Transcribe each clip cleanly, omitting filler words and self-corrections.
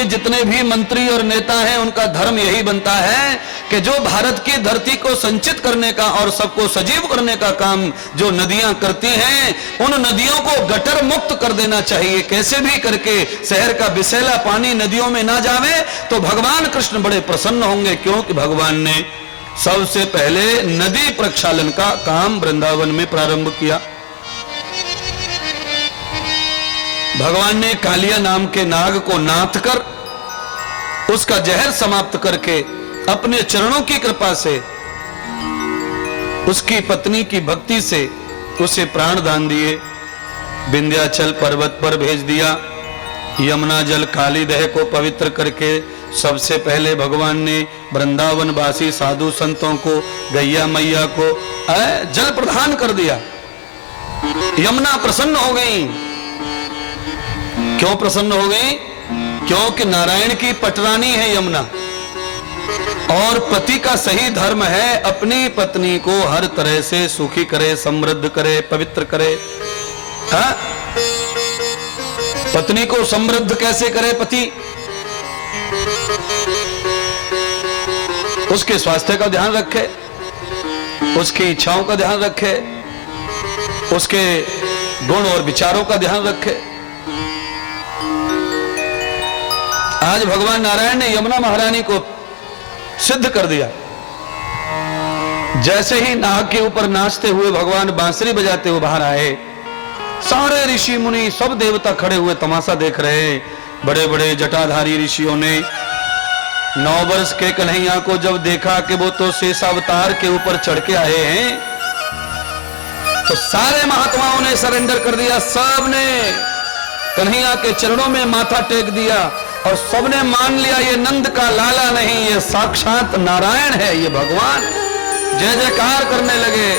के जितने भी मंत्री और नेता हैं उनका धर्म यही बनता है कि जो भारत की धरती को संचित करने का और सबको सजीव करने का काम जो नदियां करती हैं, उन नदियों को गटर मुक्त कर देना चाहिए। कैसे भी करके शहर का विषैला पानी नदियों में ना जावे तो भगवान कृष्ण बड़े प्रसन्न होंगे, क्योंकि भगवान ने सबसे पहले नदी प्रक्षालन का काम वृंदावन में प्रारंभ किया। भगवान ने कालिया नाम के नाग को नाथ कर उसका जहर समाप्त करके अपने चरणों की कृपा से उसकी पत्नी की भक्ति से उसे प्राण दान दिए, विंध्याचल पर्वत पर भेज दिया। यमुना जल काली दह को पवित्र करके सबसे पहले भगवान ने वृंदावन वासी साधु संतों को, गैया मैया को जल प्रदान कर दिया। यमुना प्रसन्न हो गई। क्यों प्रसन्न हो गई? क्योंकि नारायण की पटरानी है यमुना, और पति का सही धर्म है अपनी पत्नी को हर तरह से सुखी करे, समृद्ध करे, पवित्र करे। हाँ? पत्नी को समृद्ध कैसे करे पति? उसके स्वास्थ्य का ध्यान रखे, उसकी इच्छाओं का ध्यान रखे, उसके गुण और विचारों का ध्यान रखे। आज भगवान नारायण ने यमुना महारानी को सिद्ध कर दिया। जैसे ही नाग के ऊपर नाचते हुए भगवान बांसुरी बजाते हुए बाहर आए, सारे ऋषि मुनि सब देवता खड़े हुए तमाशा देख रहे। बड़े बड़े जटाधारी ऋषियों ने 9 वर्ष के कन्हैया को जब देखा कि वो तो शेषावतार के ऊपर चढ़ के आए हैं, तो सारे महात्माओं ने सरेंडर कर दिया। सबने कन्हैया के चरणों में माथा टेक दिया और सबने मान लिया ये नंद का लाला नहीं, ये साक्षात नारायण है, ये भगवान। जय जयकार करने लगे।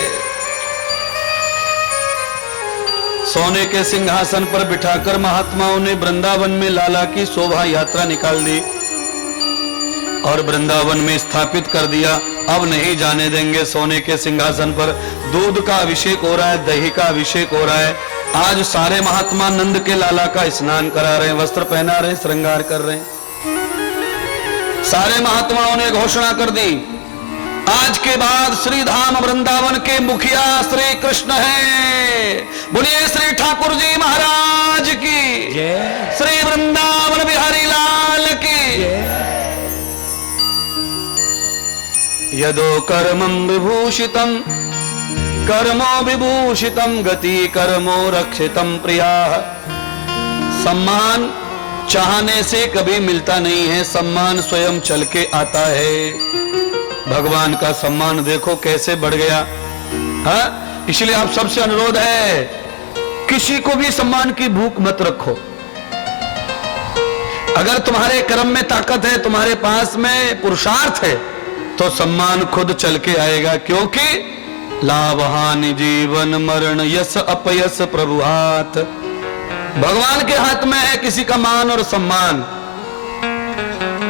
सोने के सिंहासन पर बिठाकर महात्माओं ने वृंदावन में लाला की शोभा यात्रा निकाल दी और वृंदावन में स्थापित कर दिया। अब नहीं जाने देंगे। सोने के सिंहासन पर दूध का अभिषेक हो रहा है, दही का अभिषेक हो रहा है। आज सारे महात्मा नंद के लाला का स्नान करा रहे हैं, वस्त्र पहना रहे हैं, श्रृंगार कर रहे हैं। सारे महात्माओं ने घोषणा कर दी, आज के बाद श्री धाम वृंदावन के मुखिया श्री कृष्ण हैं। बोलिए श्री ठाकुर जी महाराज की, श्री वृंदावन बिहारी लाल की। यदो कर्मं विभूषितम् कर्मो विभूषितम् गति कर्मो रक्षितम् प्रियाः। सम्मान चाहने से कभी मिलता नहीं है, सम्मान स्वयं चल के आता है। भगवान का सम्मान देखो कैसे बढ़ गया। हाँ, इसलिए आप सबसे अनुरोध है, किसी को भी सम्मान की भूख मत रखो। अगर तुम्हारे कर्म में ताकत है, तुम्हारे पास में पुरुषार्थ है, तो सम्मान खुद चल के आएगा। क्योंकि लाभ हानि जीवन मरण यश अपयश प्रभु हाथ, भगवान के हाथ में है किसी का मान और सम्मान।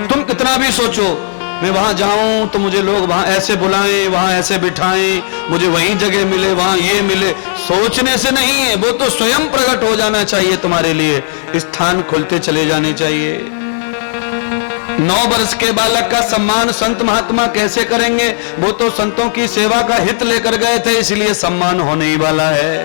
तुम कितना भी सोचो, मैं वहां जाऊं तो मुझे लोग वहां ऐसे बुलाएं, वहां ऐसे बिठाएं, मुझे वहीं जगह मिले, वहां ये मिले, सोचने से नहीं है, वो तो स्वयं प्रकट हो जाना चाहिए। तुम्हारे लिए स्थान खुलते चले जाने चाहिए। 9 वर्ष के बालक का सम्मान संत महात्मा कैसे करेंगे? वो तो संतों की सेवा का हित लेकर गए थे, इसलिए सम्मान होने ही वाला है।